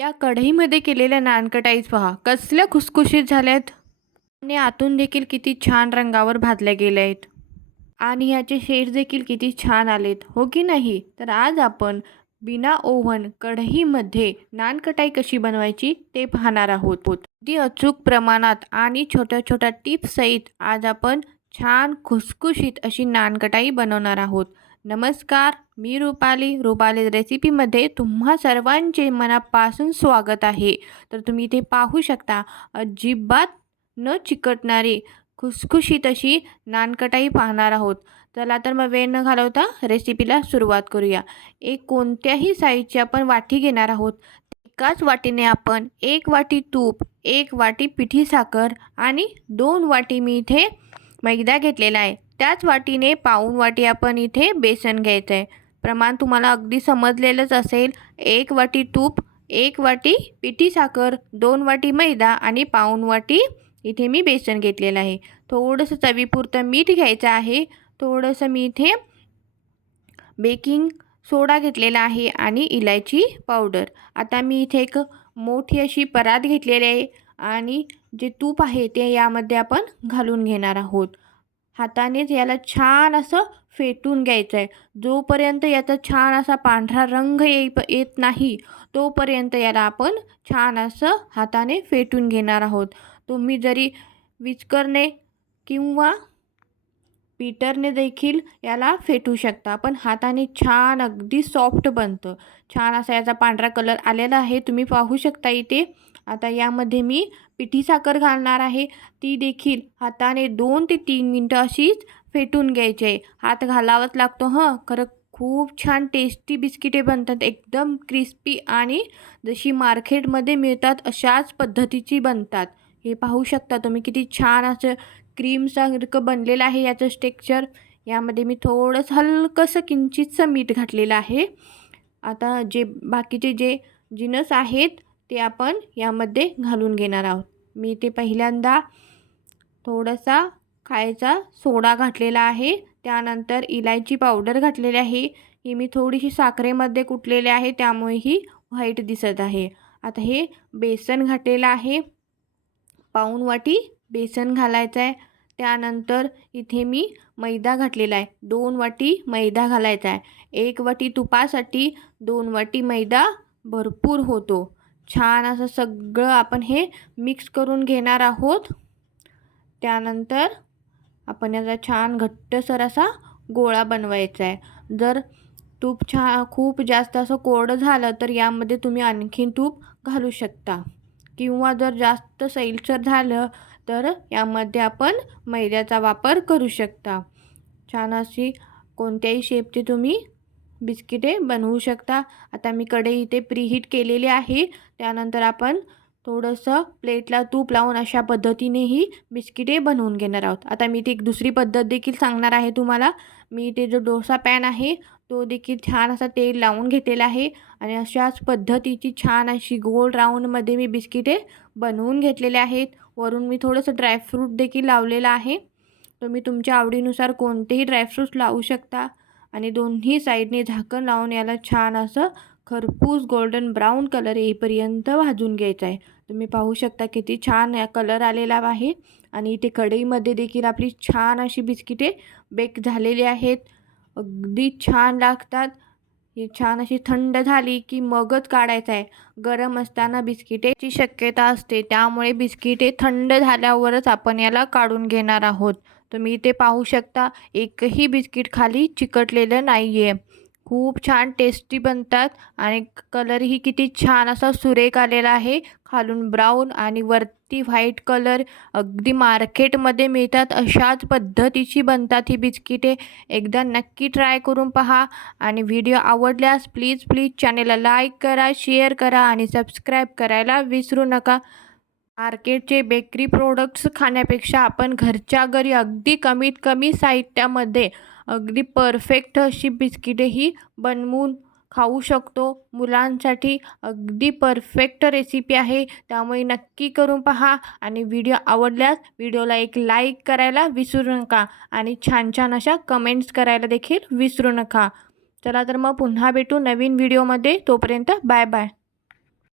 त्या कढईमध्ये केलेल्या नानकटाईच पहा कसल्या खुसखुशीत झाल्यात आणि आतून देखील किती छान रंगावर भाजल्या गेल्या आहेत आणि याचे शेड देखील किती छान आलेत, हो की नाही? तर आज आपण बिना ओव्हन कढईमध्ये नानकटाई कशी बनवायची ते पाहणार आहोत. अगदी अचूक प्रमाणात आणि छोट्या छोट्या टिप्स सहित आज आपण छान खुसखुशीत अशी नानकटाई बनवणार आहोत. नमस्कार, मी रुपाली रेसिपीमध्ये तुम्हा सर्वांचे मनापासून स्वागत आहे. तर तुम्ही इथे पाहू शकता अजिबात न चिकटणारी खुसखुशीत अशी नानकटाई पाहणार आहोत. चला तर मग वेळ न घालवता रेसिपीला सुरुवात करूया. एक कोणत्याही साईजची आपण वाटी घेणार आहोत. एकाच वाटीने आपण 1 वाटी तूप, 1 वाटी पिठी साखर आणि 2 वाटी मी इथे मैदा घेतलेला आहे. त्याच वाटीने पाऊण वाटी आपण इथे बेसन घ्यायचं आहे. प्रमाण तुम्हाला अगदी समजलेलंच असेल. 1 वाटी तूप, 1 वाटी पिठी साखर, 2 वाटी मैदा आणि पाऊण वाटी इथे मी बेसन घेतलेलं आहे. थोडंसं चवीपुरतं मीठ घ्यायचं आहे. थोडंसं मी इथे बेकिंग सोडा घेतलेला आहे आणि इलायची पावडर. आता मी इथे एक मोठी अशी परात घेतलेली आहे आणि जे तूप आहे ते यामध्ये आपण घालून घेणार आहोत. हातानेच याला छान असं फेटून घ्यायचं आहे. जोपर्यंत याचा छान असा पांढरा रंग येत नाही तोपर्यंत याला आपण छान असं हाताने फेटून घेणार आहोत. तुम्ही जरी विस्करने किंवा बीटरने देखील याला फेटू शकता, पण हाताने छान अगदी सॉफ्ट बनतं. छान असा याचा पांढरा कलर आलेला आहे, तुम्ही पाहू शकता इथे. आता यामध्ये मी पिठी साखर घालणार आहे. ती देखील हाताने 2 ते 3 मिनटं अशीच फेटून घ्यायची आहे. हात घालावाच लागतो हं. खरं खूप छान टेस्टी बिस्किटे बनतात. एकदम क्रिस्पी आणि जशी मार्केटमध्ये मिळतात अशाच पद्धतीची बनतात. हे पाहू शकता तुम्ही किती छान असं क्रीमसारखं बनलेलं आहे याचं टेक्स्चर. यामध्ये मी थोडंसं हलकंसं किंचितसं मीठ घातलेलं आहे. आता जे बाकीचे जे जिन्नस आहेत ते आपण यामध्ये घालून घेणार आहोत. मी ते पहिल्यांदा थोडासा खायचा सोडा घातलेला आहे. त्यानंतर इलायची पावडर घातलेली आहे. ही मी थोडीशी साखरेमध्ये कुटलेली आहे, त्यामुळे ही व्हाईट दिसत आहे. आता हे बेसन घातलेलं आहे. पाऊण वाटी बेसन घालायचं आहे. त्यानंतर इथे मी मैदा घातलेला आहे. 2 वाटी मैदा घालायचा आहे. 1 वाटी तुपासाठी 2 वाटी मैदा भरपूर होतो. छान असं सगळं आपण हे मिक्स करून घेणार आहोत. त्यानंतर आपण याचा छान घट्टसर असा गोळा बनवायचा आहे. जर तूप खूप जास्त असं कोरडं झालं तर यामध्ये तुम्ही आणखीन तूप घालू शकता किंवा जर जास्त सैलसर झालं तर यामध्ये आपण मैद्याचा वापर करू शकता. छान अशी कोणत्याही शेपची तुम्ही बिस्किटे बनवू शकता. आता मी कढई इथे प्रीहीट केलेली आहे. त्यानंतर आपण थोडंसं प्लेटला तूप लावून अशा पद्धतीने ही बिस्किटे बनवून घेणार आहोत. आता मी इथे एक दुसरी पद्धत देखील सांगणार आहे तुम्हाला. मी इथे जो डोसा पॅन आहे तो देखील छान असा तेल लावून घेतलेला आहे आणि अशाच पद्धतीची छान अशी गोल राऊंडमध्ये मी बिस्किटे बनवून घेतलेले आहेत. वरून मी थोडंसं ड्रायफ्रूट देखील लावलेलं आहे. तुम्ही तुमच्या आवडीनुसार कोणतेही ड्रायफ्रूट्स लावू शकता आणि दोन्ही साईडने झाकण लावून याला छान असं खरपूस गोल्डन ब्राऊन कलर येईपर्यंत भाजून घ्यायचं आहे. तुम्ही पाहू शकता किती छान या कलर आलेला आहे आणि इथे कढईमध्ये देखील आपली छान अशी बिस्किटे बेक झालेली आहेत. अगदी छान लागतात. ही छान अशी थंड झाली की मगच काढायचं आहे. गरम असताना बिस्किटेची शक्यता असते, त्यामुळे बिस्किटे थंड झाल्यावरच आपण याला काढून घेणार आहोत. तुम्ही इथे पाहू शकता एकही बिस्किट खाली चिकटलेलं नाही आहे. खूप छान टेस्टी बनतात आणि कलरही किती छान असा सुरेख आलेला आहे. खालून ब्राऊन आणि वरती व्हाईट कलर. अगदी मार्केटमध्ये मिळतात अशाच पद्धतीची बनतात ही बिस्किटे. एकदा नक्की ट्राय करून पहा आणि व्हिडिओ आवडल्यास प्लीज चॅनेलला लाईक करा, शेअर करा आणि सबस्क्राईब करायला विसरू नका. मार्केटचे बेकरी प्रोडक्ट्स खाण्यापेक्षा आपण घरच्या घरी अगदी कमीत कमी साहित्यामध्ये अगदी परफेक्ट अशी बिस्किटे ही बनवून खाऊ शकतो. मुलांसाठी अगदी परफेक्ट रेसिपी आहे, त्यामुळे नक्की करून पहा आणि व्हिडिओ आवडल्यास व्हिडिओला एक लाईक करायला विसरू नका आणि छान छान अशा कमेंट्स करायला देखील विसरू नका. चला तर मग पुन्हा भेटू नवीन व्हिडिओमध्ये. तोपर्यंत बाय बाय.